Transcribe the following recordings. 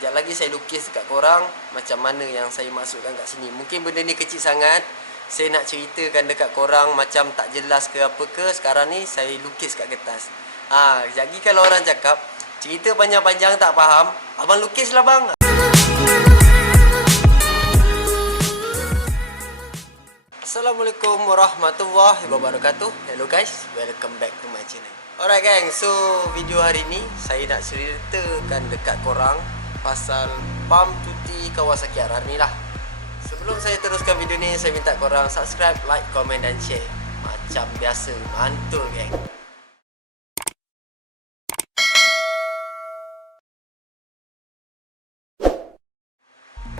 Sekejap lagi saya lukis dekat korang macam mana yang saya masukkan kat sini. Mungkin benda ni kecil sangat, saya nak ceritakan dekat korang macam tak jelas ke apa ke. Sekarang ni saya lukis kat kertas. Jadi kalau orang cakap cerita panjang-panjang tak faham, abang lukis lah bang. Assalamualaikum warahmatullahi wabarakatuh. Hello guys, welcome back to my channel. Alright gang, so video hari ni saya nak ceritakan dekat korang pasal pam cuti Kawasaki RR ni lah. Sebelum saya teruskan video ni, saya minta korang subscribe, like, komen dan share. Macam biasa, mantul gang.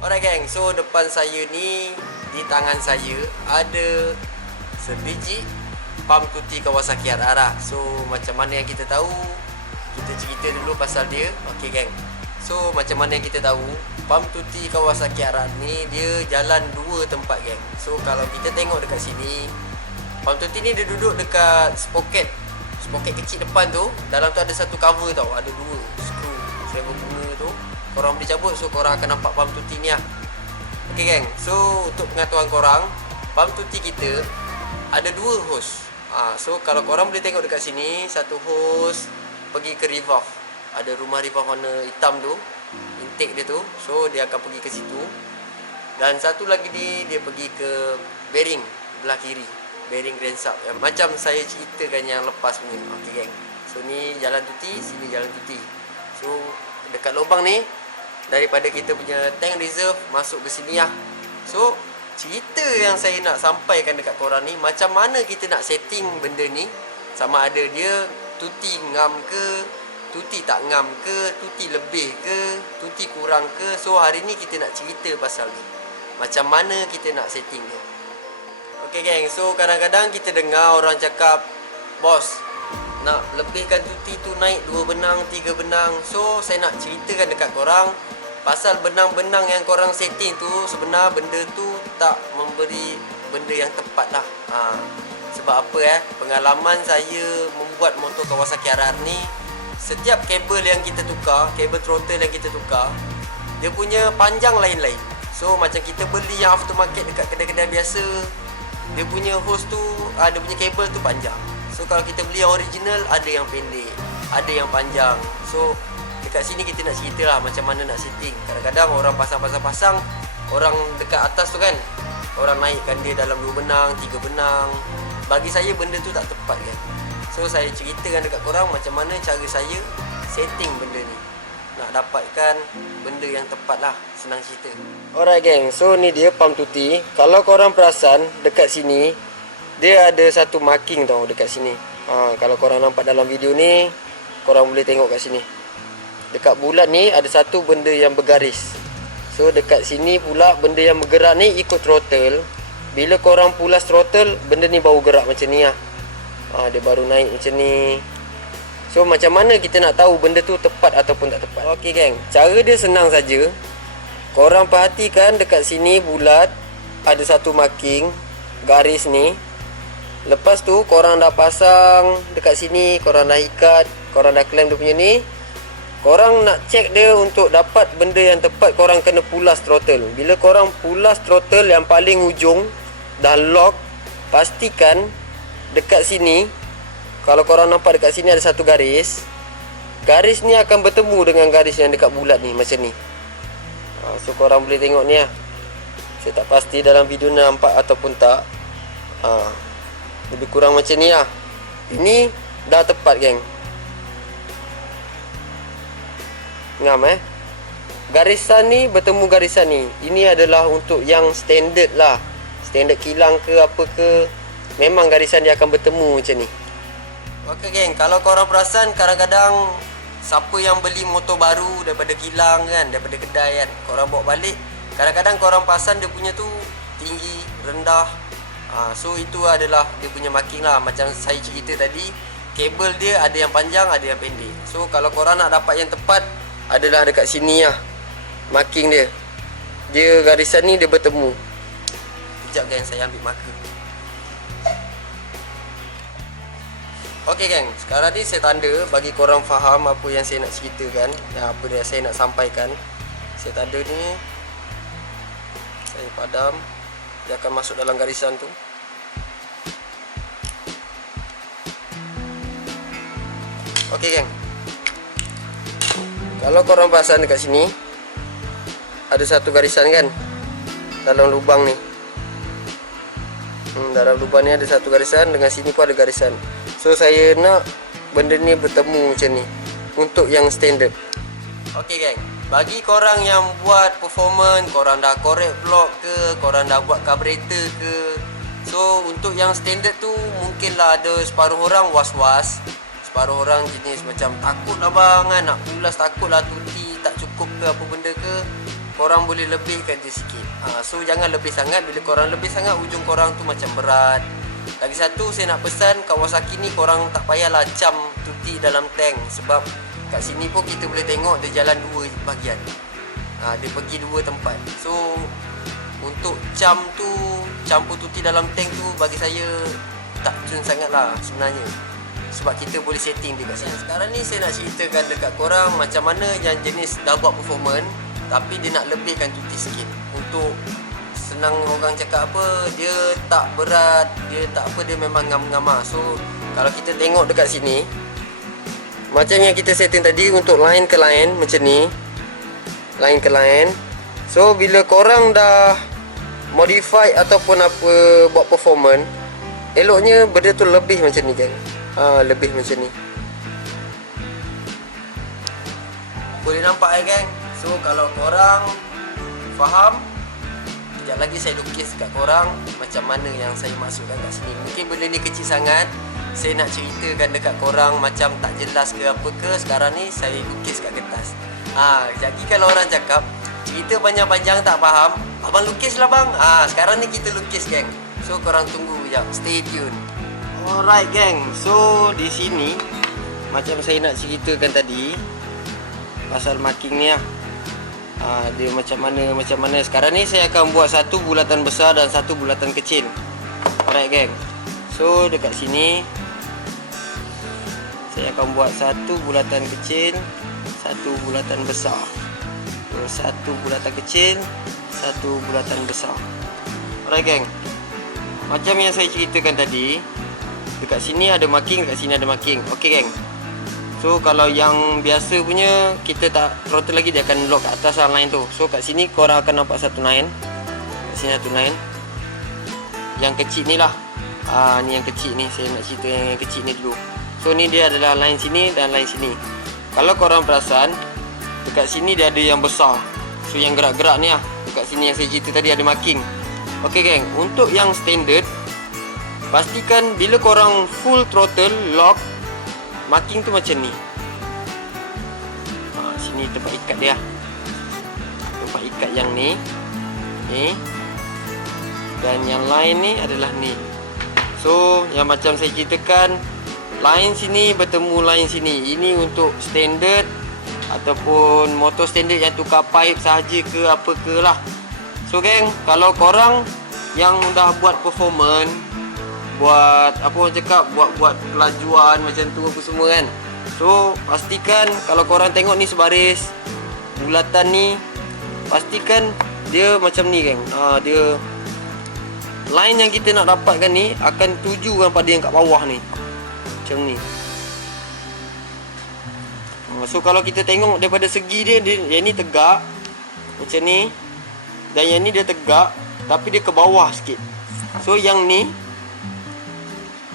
Alright gang, so depan saya ni, di tangan saya ada sebiji pam cuti Kawasaki RR lah. So macam mana yang kita tahu, kita cerita dulu pasal dia. Okay gang, so macam mana yang kita tahu, pam cuti Kawasaki RR ni dia jalan dua tempat gang. So kalau kita tengok dekat sini, pam cuti ni dia duduk dekat sprocket kecil depan tu. Dalam tu ada satu cover tau, ada dua skru saya berguna tu. Korang boleh cabut, so korang akan nampak pam tuti ni lah. Okay gang, so untuk pengetahuan korang, pam tuti kita ada dua hose. So kalau korang boleh tengok dekat sini, satu hose pergi ke revolve. Ada rumah revolve warna hitam tu, intake dia tu. So dia akan pergi ke situ. Dan satu lagi dia pergi ke bearing belah kiri, bearing crankshaft yang macam saya ceritakan yang lepas punya. Okay gang, so ni jalan tuti, sini jalan tuti. So dekat lubang ni, daripada kita punya tank reserve masuk ke sini lah. So cerita yang saya nak sampaikan dekat korang ni, macam mana kita nak setting benda ni, sama ada dia tuti ngam ke, tuti tak ngam ke, tuti lebih ke, tuti kurang ke. So hari ni kita nak cerita pasal ni, macam mana kita nak setting dia. Okay geng, so kadang-kadang kita dengar orang cakap, bos nak lebihkan tuti tu naik 2 benang, 3 benang. So saya nak ceritakan dekat korang pasal benang-benang yang korang setting tu, sebenarnya benda tu tak memberi benda yang tepat lah. Sebab apa pengalaman saya membuat motor Kawasaki RR ni, setiap kabel yang kita tukar, kabel throttle yang kita tukar, dia punya panjang lain-lain. So macam kita beli yang aftermarket dekat kedai-kedai biasa, dia punya hose tu, dia punya kabel tu panjang. So kalau kita beli yang original, ada yang pendek, ada yang panjang. So dekat sini kita nak cerita lah macam mana nak setting. Kadang-kadang orang pasang, orang dekat atas tu kan, orang naikkan dia dalam 2 benang, 3 benang. Bagi saya benda tu tak tepat kan. So saya ceritakan dekat korang macam mana cara saya setting benda ni, nak dapatkan benda yang tepat lah. Senang cerita. Alright gang, so ni dia pam tuti. Kalau korang perasan dekat sini, dia ada satu marking tau dekat sini. Kalau korang nampak dalam video ni, korang boleh tengok kat sini. Dekat bulat ni ada satu benda yang bergaris. So dekat sini pula benda yang bergerak ni ikut throttle. Bila korang pulas throttle, benda ni baru gerak macam ni lah. Dia baru naik macam ni. So macam mana kita nak tahu benda tu tepat ataupun tak tepat? Okay gang, cara dia senang saja. Korang perhatikan dekat sini bulat, ada satu marking garis ni. Lepas tu korang dah pasang dekat sini, korang dah ikat, korang dah clamp dia punya ni. Korang nak check dia untuk dapat benda yang tepat, korang kena pulas throttle. Bila korang pulas throttle yang paling ujung dah lock, pastikan dekat sini, kalau korang nampak dekat sini ada satu garis. Garis ni akan bertemu dengan garis yang dekat bulat ni, macam ni. So korang boleh tengok ni lah. Saya tak pasti dalam video ni nampak ataupun tak. Lebih kurang macam ni lah. Ini dah tepat geng. Ngam garisan ni bertemu garisan ni. Ini adalah untuk yang standard lah, standard kilang ke apa ke, memang garisan dia akan bertemu macam ni. Ok geng, kalau korang perasan, kadang-kadang siapa yang beli motor baru daripada kilang kan, daripada kedai kan, korang bawa balik, kadang-kadang korang perasan dia punya tu tinggi, rendah. So itu adalah dia punya marking lah. Macam saya cerita tadi, kabel dia ada yang panjang, ada yang pendek. So kalau korang nak dapat yang tepat, adalah dekat sini lah marking dia. Dia garisan ni dia bertemu. Sekejap geng, saya ambil marker. Ok geng, sekarang ni saya tanda bagi korang faham apa yang saya nak ceritakan dan apa yang saya nak sampaikan. Saya tak ada ni, saya padam, dia akan masuk dalam garisan tu. Okey geng, kalau korang perasan dekat sini ada satu garisan kan dalam lubang ni. Dalam lubang ni ada satu garisan, dengan sini pun ada garisan. So saya nak benda ni bertemu macam ni untuk yang standard. Okey geng, bagi korang yang buat performance, korang dah korek block ke, korang dah buat carburetor ke, so untuk yang standard tu mungkinlah ada separuh orang was-was, separuh orang jenis macam takut lah bang kan, nak pulas takut lah tuti tak cukup ke apa benda ke, korang boleh lebihkan je sikit. So jangan lebih sangat, bila korang lebih sangat ujung korang tu macam berat. Lagi satu saya nak pesan, Kawasaki ni korang tak payahlah cam tuti dalam tank, sebab kat sini pun kita boleh tengok dia jalan dua bahagian. Dia pergi dua tempat. So untuk cam tu, campur tuti dalam tank tu bagi saya tak cun sangat lah sebenarnya, sebab kita boleh setting dia kat sini. Sekarang ni saya nak ceritakan dekat korang macam mana yang jenis dah buat performance tapi dia nak lebihkan tuti sikit. Untuk senang orang cakap apa, dia tak berat, dia tak apa, dia memang ngam-ngama. So kalau kita tengok dekat sini, macam yang kita setting tadi untuk line ke line macam ni, line ke line. So bila korang dah modify ataupun apa buat performance, eloknya benda tu lebih macam ni kan. Lebih macam ni. Boleh nampak kan? So kalau korang faham, sekejap lagi saya lukis kat korang macam mana yang saya maksudkan kat sini. Mungkin benda ni kecil sangat, saya nak ceritakan dekat korang macam tak jelas ke apa ke, sekarang ni saya lukis kat kertas. Jadi kalau orang cakap cerita panjang-panjang tak faham, abang lukis lah bang. Sekarang ni kita lukis geng. So korang tunggu sekejap, stay tune. Alright geng, so di sini macam saya nak ceritakan tadi pasal marking ni lah. Dia macam mana. Sekarang ni saya akan buat satu bulatan besar dan satu bulatan kecil. Alright geng, so dekat sini saya akan buat satu bulatan kecil, satu bulatan besar. So, satu bulatan kecil, satu bulatan besar. Alright geng, macam yang saya ceritakan tadi, dekat sini ada marking, dekat sini ada marking. Okey geng, so kalau yang biasa punya, kita tak throttle lagi, dia akan lock kat atas line tu. So kat sini korang akan nampak satu line, kat sini satu line. Yang kecil ni lah, ni yang kecil ni, saya nak cerita yang kecil ni dulu. So ni dia adalah line sini dan line sini. Kalau korang perasan, dekat sini dia ada yang besar. So yang gerak-gerak ni lah, dekat sini yang saya cerita tadi ada marking. Okey geng, untuk yang standard, pastikan bila korang full throttle lock, marking tu macam ni. Sini tempat ikat dia, tempat ikat yang ni, dan yang lain ni adalah ni. So yang macam saya ceritakan, line sini bertemu line sini. Ini untuk standard ataupun motor standard yang tukar pipe sahaja ke apa ke lah. So geng, kalau korang yang dah buat performance, buat apa orang cakap, buat pelajuan macam tu apa semua kan, so pastikan kalau korang tengok ni sebaris bulatan ni, pastikan dia macam ni geng. Dia line yang kita nak dapatkan ni akan tujukan pada yang kat bawah ni, macam ni. So kalau kita tengok daripada segi dia, yang ni tegak macam ni, dan yang ni dia tegak tapi dia ke bawah sikit. So yang ni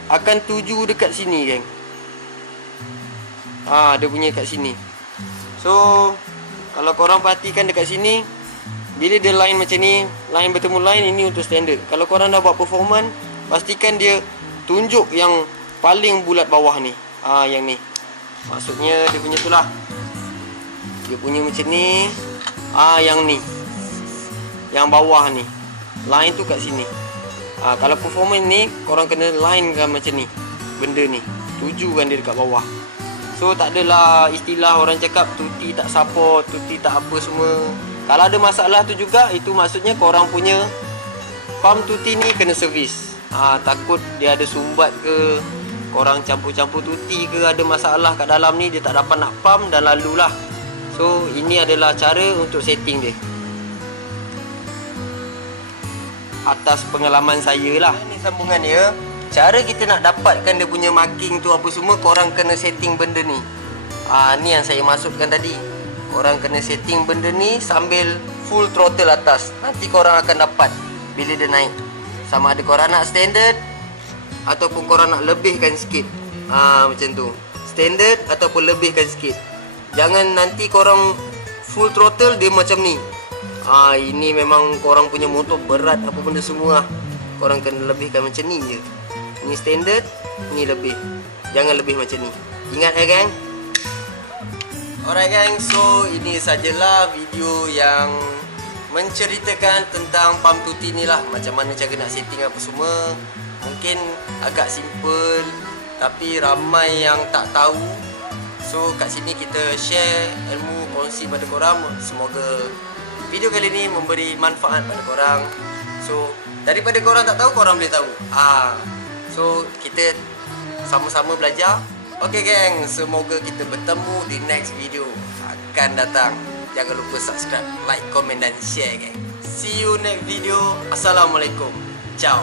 akan tuju dekat sini geng. Dia punya kat sini. So kalau korang perhatikan dekat sini, bila dia line macam ni, line bertemu line, ini untuk standard. Kalau korang dah buat performance, pastikan dia tunjuk yang paling bulat bawah ni. Yang ni, maksudnya dia punya tu lah, dia punya macam ni. Yang ni, yang bawah ni, line tu kat sini. Kalau performance ni, korang kena line kan macam ni, benda ni, tujukan dia dekat bawah. So tak adalah istilah orang cakap tuti tak support, tuti tak apa semua. Kalau ada masalah tu juga, itu maksudnya korang punya pump tuti ni kena servis. Takut dia ada sumbat ke, korang campur-campur tuti ke, ada masalah kat dalam ni, dia tak dapat nak pump dan lalulah. So ini adalah cara untuk setting dia atas pengalaman saya lah. Ini sambungan dia. Cara kita nak dapatkan dia punya marking tu apa semua, korang kena setting benda ni. Ni yang saya maksudkan tadi. Korang kena setting benda ni sambil full throttle atas. Nanti korang akan dapat bila dia naik. Sama ada korang nak standard ataupun korang nak lebihkan sikit. Macam tu. Standard ataupun lebihkan sikit. Jangan nanti korang full throttle dia macam ni. Ini memang korang punya motor berat apa benda semua. Korang kena lebihkan macam ni je. Ni standard, ni lebih. Jangan lebih macam ni. Ingat ya gang? Alright gang, so ini sajalah video yang menceritakan tentang pump tuti ni lah. Macam mana cara nak setting apa semua. Mungkin agak simple, tapi ramai yang tak tahu. So kat sini kita share ilmu, kongsi pada korang. Semoga video kali ni memberi manfaat pada korang. So daripada korang tak tahu, korang boleh tahu. So kita sama-sama belajar. Okay geng, semoga kita bertemu di next video akan datang. Jangan lupa subscribe, like, komen dan share geng. See you next video. Assalamualaikum. Ciao.